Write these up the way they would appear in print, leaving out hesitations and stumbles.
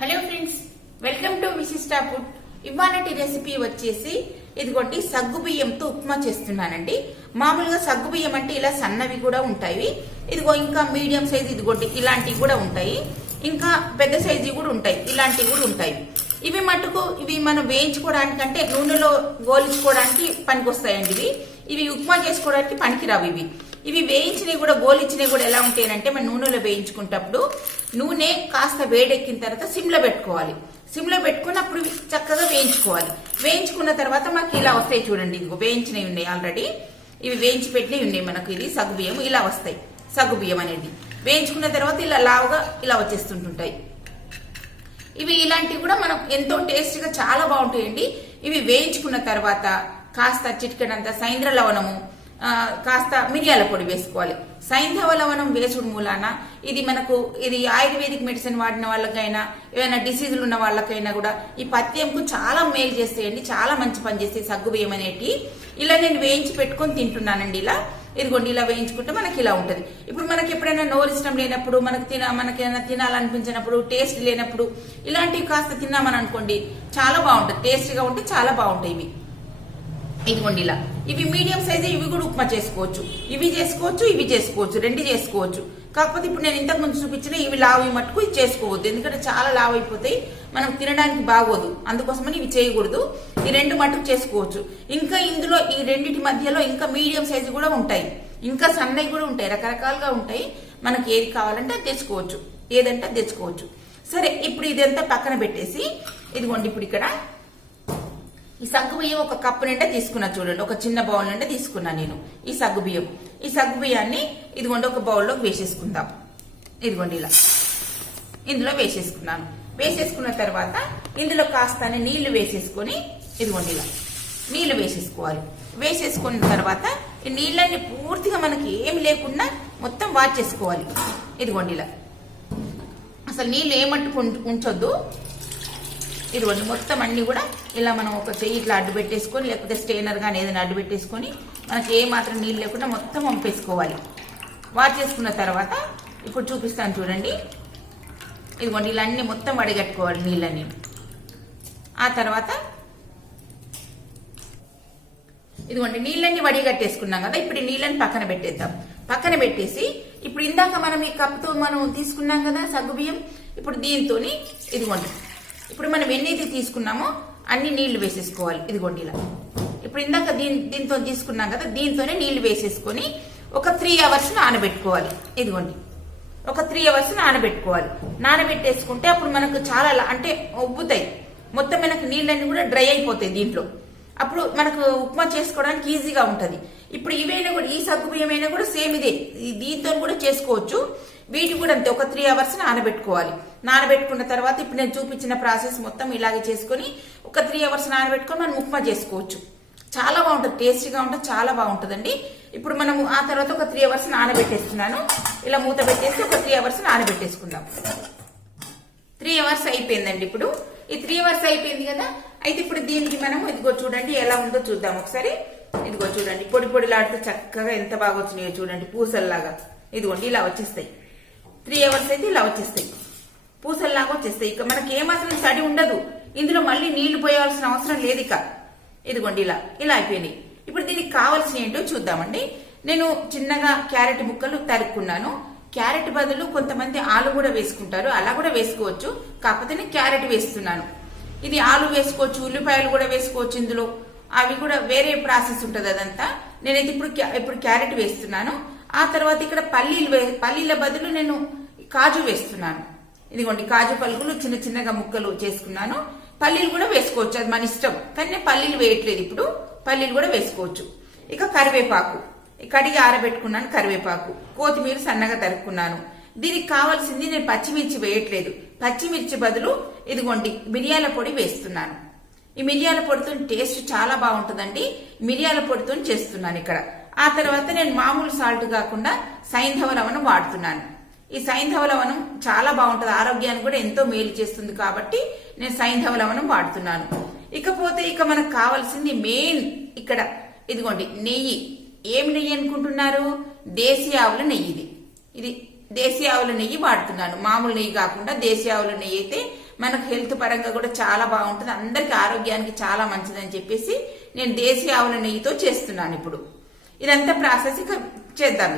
Hello friends, welcome to Vishishta food. ఇవాళటి recipe వచ్చేసి ఇదిగోండి సగ్గు బియ్యంతో ఉప్మా చేస్తున్నానండి. మామూలుగా సగ్గు బియ్యం అంటే ఇలా సన్నవి కూడా ఉంటాయి. ఇదిగో ఇంకా మీడియం సైజ్ ఇదిగోండి ఇలాంటివి కూడా ఉంటాయి. ఇంకా పెద్ద సైజు కూడా ఉంటాయి, ఇలాంటివి కూడా ఉంటాయి. ఇవి మటుకు ఇవి మనం వేయించుకోవడానికి అంటే నూనెలో గోలించుకోవడానికి పనికి వస్తాయండి. ఇవి ఉప్మా చేసుకోవడానికి పనికిరావు. ఇవి వేయించినవి కూడా గోలించినవి కూడా ఎలా ఉంటాయంటే మన నూనెలో వేయించుకునేటప్పుడు నూనె కాస్త వేడెక్కిన తర్వాత సిమ్లో పెట్టుకోవాలి. సిమ్లో పెట్టుకుని అప్పుడు చక్కగా వేయించుకోవాలి. వేయించుకున్న తర్వాత మనకి ఇలా వస్తాయి చూడండి. ఇదిగో వేయించినవి ఉన్నాయి ఆల్రెడీ. ఇవి వేయించి పెట్టినవి ఉన్నాయి మనకు. ఇది సగ్గు బియ్యం ఇలా వస్తాయి. సగ్గు బియ్యం అనేది వేయించుకున్న తర్వాత ఇలా లావుగా ఇలా వచ్చేస్తుంటుంటాయి. ఇవి ఇలాంటివి కూడా మనం ఎంతో టేస్టీగా చాలా బాగుంటాయండి. ఇవి వేయించుకున్న తర్వాత కాస్త చిటికెడంత సైంద్ర లవణము, కాస్త మిరియాల పొడి వేసుకోవాలి. సైంధవ లవణం వేసుడు మూలాన ఇది ఆయుర్వేదిక్ మెడిసిన్ వాడిన వాళ్ళకైనా ఏమైనా డిసీజులు ఉన్న వాళ్ళకైనా కూడా ఈ పథ్యంకు చాలా మేలు చేస్తాయండి. చాలా మంచి పని చేస్తాయి సగ్గు బియ్యం అనేటి. ఇలా నేను వేయించి పెట్టుకొని తింటున్నానండి. ఇదిగోండి ఇలా వేయించుకుంటే మనకి ఇలా ఉంటది. ఇప్పుడు మనకి ఎప్పుడైనా నోరు ఇష్టం లేనప్పుడు, మనకేమైనా తినాలనిపించినప్పుడు, టేస్ట్ లేనప్పుడు ఇలాంటివి కాస్త తిన్నామని అనుకోండి చాలా బాగుంటది. టేస్టీగా ఉంటే చాలా బాగుంటాయి ఇవి. ఇదిగోండి ఇలా ఇవి మీడియం సైజ్. ఇవి కూడా ఉప్మా చేసుకోవచ్చు. ఇవి చేసుకోవచ్చు, రెండు చేసుకోవచ్చు. కాకపోతే ఇప్పుడు నేను ఇంతకు ముందు చూపించిన ఇవి లావు మట్టుకు ఇది చేసుకోవద్దు, ఎందుకంటే చాలా లావు అయిపోతాయి, మనం తినడానికి బాగోదు. అందుకోసమని ఇవి చేయకూడదు. ఈ రెండు మట్టుకు చేసుకోవచ్చు. ఇంకా ఇందులో ఈ రెండింటి మధ్యలో ఇంకా మీడియం సైజు కూడా ఉంటాయి, ఇంకా సన్నవి కూడా ఉంటాయి, రకరకాలుగా ఉంటాయి. మనకి ఏది కావాలంటే అది తెచ్చుకోవచ్చు, ఏదంటే అది తెచ్చుకోవచ్చు. సరే, ఇప్పుడు ఇదంతా పక్కన పెట్టేసి ఇదిగోండి ఇప్పుడు ఇక్కడ ఈ సగ్గు బియ్యం ఒక కప్పు నిండా తీసుకున్నా చూడండి. ఒక చిన్న బౌల్ నిండా తీసుకున్నా నేను ఈ సగ్గు బియ్యం. ఈ సగ్గు బియ్యాన్ని ఇదిగోండి ఒక బౌల్లోకి వేసేసుకుందాం. ఇదిగోండి ఇలా ఇందులో వేసేసుకున్నాను. వేసేసుకున్న తర్వాత ఇందులో కాస్త నీళ్లు వేసేసుకొని ఇదిగోండి ఇలా నీళ్లు వేసేసుకోవాలి. వేసేసుకున్న తర్వాత ఈ నీళ్ళని పూర్తిగా మనకి ఏమి లేకుండా మొత్తం వాచేసుకోవాలి. ఇదిగోండి ఇలా అసలు నీళ్ళు ఏమట్టుకు ఉంచొద్దు. ఇదిగోండి మొత్తం అన్ని కూడా ఇలా మనం ఒక చెయ్యి ఇట్లా అడ్డు పెట్టేసుకొని, లేకపోతే స్టెయినర్ కానీ ఏదైనా అడ్డు పెట్టేసుకొని మనకి ఏ మాత్రం నీళ్ళు లేకుండా మొత్తం వంపేసుకోవాలి. వాచేసుకున్న తర్వాత ఇప్పుడు చూపిస్తాను చూడండి. ఇదిగోండి ఇలా అన్ని మొత్తం వడిగట్టుకోవాలి నీళ్ళని. ఆ తర్వాత ఇదిగోండి నీళ్ళని వడిగట్టేసుకున్నాం కదా. ఇప్పుడు ఈ నీళ్ళని పక్కన పెట్టేద్దాం. పక్కన పెట్టేసి ఇప్పుడు ఇందాక మనం ఈ కప్పుతో మనం తీసుకున్నాం కదా సగ్గు బియ్యం. ఇప్పుడు దీంతో ఇదిగోండి ఇప్పుడు మనం ఎన్నైతే తీసుకున్నామో అన్ని నీళ్లు వేసేసుకోవాలి. ఇదిగోండి ఇలా ఇప్పుడు ఇందాక దీంతో తీసుకున్నాం కదా, దీంతోనే నీళ్లు వేసేసుకొని ఒక 3 hours నానబెట్టుకోవాలి. ఇదిగోండి ఒక 3 hours నానబెట్టుకోవాలి. నానబెట్టేసుకుంటే అప్పుడు మనకు చాలా అంటే ఉబ్బుతాయి, మొత్తం మనకు నీళ్ళన్నీ కూడా డ్రై అయిపోతాయి దీంట్లో. అప్పుడు మనకు ఉప్మా చేసుకోవడానికి ఈజీగా ఉంటది. ఇప్పుడు ఇవైనా కూడా ఈ సగ్గు బియ్యమైనా కూడా సేమ్ ఇదే, దీంతో కూడా చేసుకోవచ్చు. వీటి కూడా అంతే ఒక 3 hours నానబెట్టుకోవాలి. నానబెట్టుకున్న తర్వాత ఇప్పుడు నేను చూపించిన ప్రాసెస్ మొత్తం ఇలాగే చేసుకుని ఒక 3 hours నానబెట్టుకొని మనం ఉప్మా చేసుకోవచ్చు. చాలా బాగుంటుంది, టేస్టీగా ఉంటుంది, చాలా బాగుంటుందండి. ఇప్పుడు మనము ఆ తర్వాత ఒక 3 hours నానబెట్టేస్తున్నాను. ఇలా మూత పెట్టేసి ఒక 3 hours నానబెట్టేసుకుందాం. 3 hours అయిపోయిందండి. ఇప్పుడు ఈ 3 hours అయిపోయింది కదా. అయితే ఇప్పుడు దీనికి మనం ఇదిగో చూడండి ఎలా ఉందో చూద్దాం ఒకసారి. ఇదిగో చూడండి పొడి పొడిలాడుతూ చక్కగా ఎంత బాగా వచ్చినాయో చూడండి, పూసల్లాగా. ఇదిగోండి ఇలా వచ్చేస్తాయి. 3 hours అయితే ఇలా వచ్చేస్తాయి, పూసల్లాగా వచ్చేస్తాయి. ఇక మనకి ఏమాత్రం తడి ఉండదు, ఇందులో మళ్ళీ నీళ్లు పోయాల్సిన అవసరం లేదు. ఇక ఇదిగోండి ఇలా అయిపోయినాయి. ఇప్పుడు దీనికి కావాల్సిన ఏంటో చూద్దామండి. నేను చిన్నగా క్యారెట్ ముక్కలు తరుక్కున్నాను. క్యారెట్ బదులు కొంతమంది ఆలు కూడా వేసుకుంటారు, అలా కూడా వేసుకోవచ్చు. కాకపోతే నేను క్యారెట్ వేస్తున్నాను. ఇది ఆలు వేసుకోవచ్చు, ఉల్లిపాయలు కూడా వేసుకోవచ్చు ఇందులో. అవి కూడా వేరే ప్రాసెస్ ఉంటుంది అదంతా. నేనైతే ఇప్పుడు క్యారెట్ వేస్తున్నాను. ఆ తర్వాత ఇక్కడ పల్లీల బదులు నేను కాజు వేస్తున్నాను. ఇదిగోండి కాజు పలుకులు చిన్న చిన్నగా ముక్కలు చేసుకున్నాను. పల్లీలు కూడా వేసుకోవచ్చు, అది మన ఇష్టం. కానీ నేను పల్లీలు వేయట్లేదు, ఇప్పుడు పల్లీలు కూడా వేసుకోవచ్చు. ఇక కరివేపాకు కడిగి ఆరబెట్టుకున్నాను. కరివేపాకు, కొత్తిమీర సన్నగా తరుక్కున్నాను. దీనికి కావాల్సింది నేను పచ్చిమిర్చి వేయట్లేదు. పచ్చిమిర్చి బదులు ఇదిగోండి మిరియాల పొడి వేస్తున్నాను. ఈ మిరియాల పొడితో టేస్ట్ చాలా బాగుంటుందండి. మిరియాల పొడితో చేస్తున్నాను ఇక్కడ. ఆ తర్వాత నేను మామూలు సాల్ట్ కాకుండా సైంధవ లవణం వాడుతున్నాను. ఈ సైంధవ లవణం చాలా బాగుంటుంది, ఆరోగ్యానికి కూడా ఎంతో మేలు చేస్తుంది. కాబట్టి నేను సైంధవ లవణం వాడుతున్నాను. ఇకపోతే ఇక మనకు కావాల్సింది మెయిన్ ఇక్కడ ఇదిగోండి నెయ్యి. ఏమి నెయ్యి అనుకుంటున్నారు? దేశీ ఆవుల నెయ్యి. ఇది దేశీ ఆవుల నెయ్యి వాడుతున్నాను. మామూలు నెయ్యి కాకుండా దేశీ ఆవుల నెయ్యి అయితే మనకు హెల్త్ పరంగా కూడా చాలా బాగుంటుంది, అందరికి ఆరోగ్యానికి చాలా మంచిదని చెప్పేసి నేను దేశీయ ఆవుల నెయ్యితో చేస్తున్నాను. ఇప్పుడు ఇదంతా ప్రాసెస్ ఇక చేద్దాం.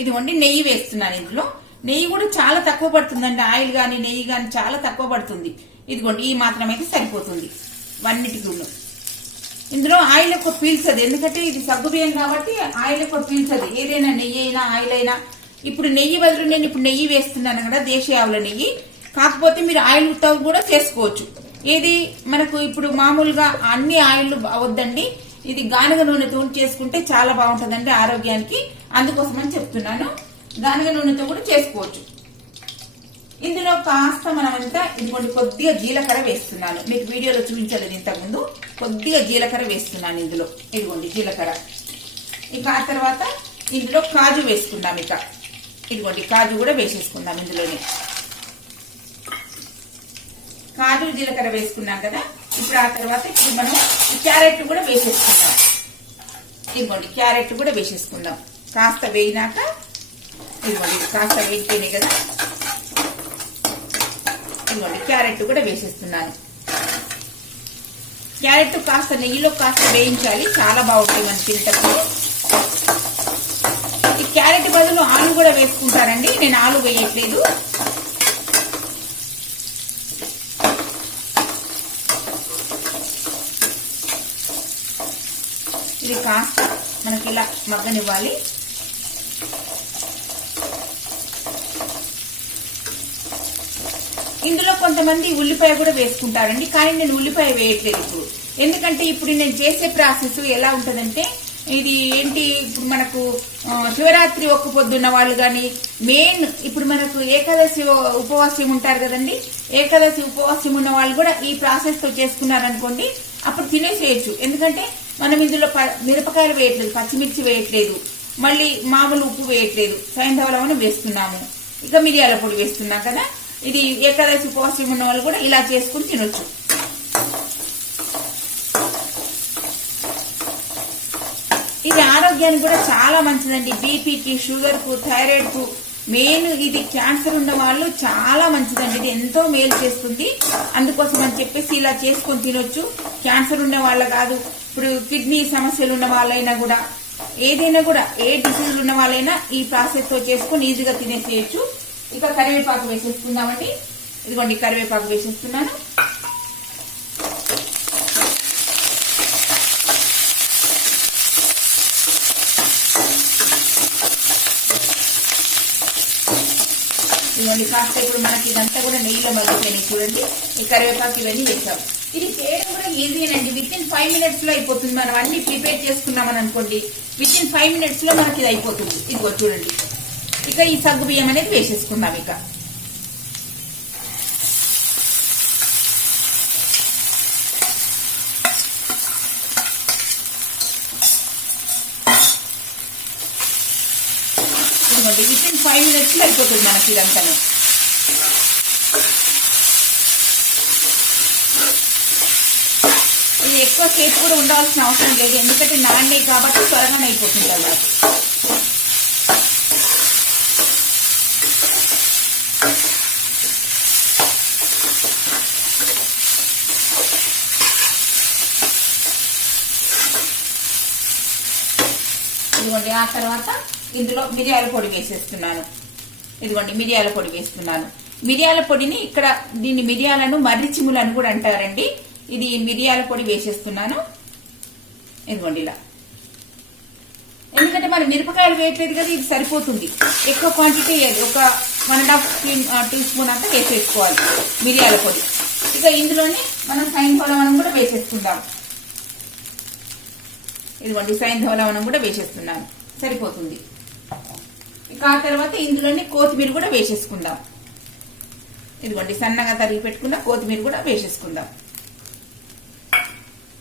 ఇదిగోండి నెయ్యి వేస్తున్నాను. ఇందులో నెయ్యి కూడా చాలా తక్కువ పడుతుందండి, ఆయిల్ గాని నెయ్యి గాని చాలా తక్కువ పడుతుంది. ఇదిగోండి ఈ మాత్రం అయితే సరిపోతుంది వన్నిటికి. ఇందులో ఆయిల్ ఎక్కువ పీల్చదు, ఎందుకంటే ఇది సగ్గుబియ్యం కాబట్టి ఆయిల్ ఎక్కువ పీల్చదు, ఏదైనా నెయ్యి అయినా ఆయిల్ అయినా. ఇప్పుడు నెయ్యి బదులు నేను ఇప్పుడు నెయ్యి వేస్తున్నాను కదా, దేశీయ ఆవుల నెయ్యి. కాకపోతే మీరు ఆయిల్ తో కూడా చేసుకోవచ్చు. ఏది మనకు ఇప్పుడు మామూలుగా అన్ని ఆయిల్ వద్దండి, ఇది గానుగ నూనెతో చేసుకుంటే చాలా బాగుంటుందండి ఆరోగ్యానికి, అందుకోసమని చెప్తున్నాను. గానుగ నూనెతో కూడా చేసుకోవచ్చు. ఇందులో కాస్త మనమంతా ఇదిగోండి కొద్దిగా జీలకర్ర వేస్తున్నాను, మీకు వీడియోలో చూపించలేదు ఇంతకుముందు. కొద్దిగా జీలకర్ర వేస్తున్నాను ఇందులో, ఇదిగోండి జీలకర్ర. ఇక ఆ తర్వాత ఇందులో కాజు వేసుకుందాం. ఇదిగోండి కాజు కూడా వేసేసుకుందాం ఇందులోనే. కాజు జీలకర్ర వేసుకున్నాం కదా, ఇప్పుడు ఆ తర్వాత ఇప్పుడు మనం క్యారెట్ కూడా వేసేసుకుందాం. ఇదిగోండి క్యారెట్ కూడా వేసేసుకుందాం. కాస్త వేయినాక ఇదిగోండి కాస్త వేగిపోయినాయి కదా, ఇదిగోండి క్యారెట్ కూడా వేసేస్తున్నాను. క్యారెట్ కాస్త నెయ్యిలో కాస్త వేయించాలి, చాలా బాగుంటాయి మన తినేటప్పుడు. ఈ క్యారెట్ బదులు ఆలు కూడా వేసుకుంటారండి, నేను ఆలు వేయట్లేదు. ఇది కాస్త మనకి ఇలా మగ్గనివ్వాలి. ఇందులో కొంతమంది ఉల్లిపాయ కూడా వేసుకుంటారండి, కానీ నేను ఉల్లిపాయ వేయట్లేదు ఇప్పుడు. ఎందుకంటే ఇప్పుడు నేను చేసే ప్రాసెస్ ఎలా ఉంటదంటే, ఇది ఏంటి, ఇప్పుడు మనకు శివరాత్రి ఒక్క పొద్దున్న వాళ్ళు గాని, మెయిన్ ఇప్పుడు మనకు ఏకాదశి ఉపవాసం ఉంటారు కదండి, ఏకాదశి ఉపవాసం ఉన్న వాళ్ళు కూడా ఈ ప్రాసెస్ తో చేసుకున్నారనుకోండి, అప్పుడు తినేసేయచ్చు. ఎందుకంటే మనం ఇందులో మిరపకాయలు వేయట్లేదు, పచ్చిమిర్చి వేయట్లేదు, మళ్ళీ మామూలు ఉప్పు వేయట్లేదు, సైంధవ లవణం వేస్తున్నాము, ఇక మిరియాల పొడి వేస్తున్నాం కదా. ఇది ఏకాదశి ఉపవాసం ఉన్న వాళ్ళు కూడా ఇలా చేసుకుని తినొచ్చు. ఇది ఆరోగ్యానికి కూడా చాలా మంచిదండి, బీపీకి, షుగర్ కు, థైరాయిడ్ కు, మెయిన్ ఇది క్యాన్సర్ ఉన్న వాళ్ళు చాలా మంచిదండి, ఇది ఎంతో మేలు చేస్తుంది. అందుకోసం అని చెప్పేసి ఇలా చేసుకొని తినొచ్చు. క్యాన్సర్ ఉన్న వాళ్ళ కాదు, ఇప్పుడు కిడ్నీ సమస్యలు ఉన్న వాళ్ళైనా కూడా, ఏదైనా కూడా ఏ డిసీజ్ ఉన్న వాళ్ళైనా ఈ ప్రాసెస్ తో చేసుకుని ఈజీగా తినేసేయచ్చు. ఇక కరివేపాకు వేసేసుకుందామండి. ఇదిగోండి కరివేపాకు వేసేస్తున్నాను. ఇదిగోండి కాస్త ఇప్పుడు మనకి ఇదంతా కూడా నెయ్యిలో మగ్గిపోయినాయి చూడండి. ఈ కరివేపాకు ఇవన్నీ వేసాం. ఇది చేయడం కూడా ఈజీనండి, విత్ ఇన్ 5 minutes లో అయిపోతుంది. మనం అన్ని ప్రిపేర్ చేసుకున్నామని అనుకోండి, విత్ ఇన్ 5 minutes లో మనకి ఇది అయిపోతుంది. ఇదిగో చూడండి. ఇక ఈ సగ్గు బియ్యం అనేది వేసేసుకుందాం. ఇదిగోండి విత్ ఇన్ 5 minutes లో అయిపోతుంది మనకి ఇదంతా. ఇది ఎక్కువ సేపు కూడా ఉండాల్సిన అవసరం లేదు, ఎందుకంటే నాన్నే కాబట్టి త్వరగానే అయిపోతుంది అన్నమాట. ఇదిగోండి ఆ తర్వాత ఇందులో మిరియాల పొడి వేసేస్తున్నాను. ఇదిగోండి మిరియాల పొడి వేస్తున్నాను. మిరియాల పొడిని ఇక్కడ దీన్ని మిరియాలను మర్రిచిములు అని కూడా అంటారండి. ఇది మిరియాల పొడి వేసేస్తున్నాను. ఇదిగోండి ఇలా, ఎందుకంటే మనం మిరపకాయలు వేయట్లేదు కదా, ఇది సరిపోతుంది. ఎక్కువ క్వాంటిటీ ఒక 1.5 teaspoon అంతా వేసేసుకోవాలి మిరియాల పొడి. ఇక ఇందులోనే మనం సైంధవ లవణం కూడా వేసేసుకుందాం. ఇదిగోండి సైంధవ లవణం కూడా వేసేస్తున్నాను, సరిపోతుంది. ఇక ఆ తర్వాత ఇందులోనే కొత్తిమీర కూడా వేసేసుకుందాం. ఇదిగోండి సన్నగా తరిగి పెట్టుకున్న కొత్తిమీర కూడా వేసేసుకుందాం.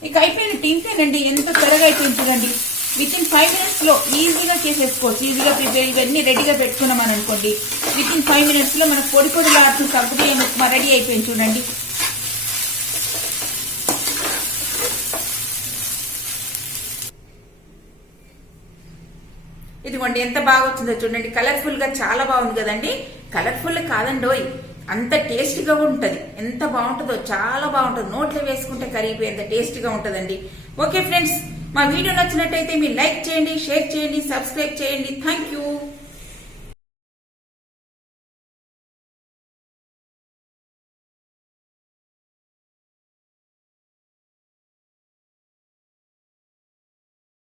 ఇక అయిపోయినట్టు ఇంతేనండి, ఎంత త్వరగా అయిపోయింది చూడండి. విత్ ఇన్ 5 minutes లో ఈజీగా చేసేసుకోవచ్చు. ఈజీగా ప్రిపేర్ ఇవన్నీ రెడీగా పెట్టుకున్నామని అనుకోండి, విత్ ఇన్ 5 minutes లో మనకు పొడి పొడిలాడుతూ సగ్గుబియ్యం ఉప్మా రెడీ అయిపోయింది చూడండి. ఇదిగోండి ఎంత బాగా వచ్చిందో చూడండి, కలర్ఫుల్ గా చాలా బాగుంది కదండి. కలర్ఫుల్ కాదండోయ్, అంత టేస్టీగా ఉంటది. ఎంత బాగుంటుందో, చాలా బాగుంటుంది. నోట్లో వేసుకుంటే కరిగిపోయేంత టేస్టీగా ఉంటదండి. ఓకే ఫ్రెండ్స్, మా వీడియో నచ్చినట్టయితే మీరు లైక్ చేయండి, షేర్ చేయండి, సబ్స్క్రైబ్ చేయండి. Thank you.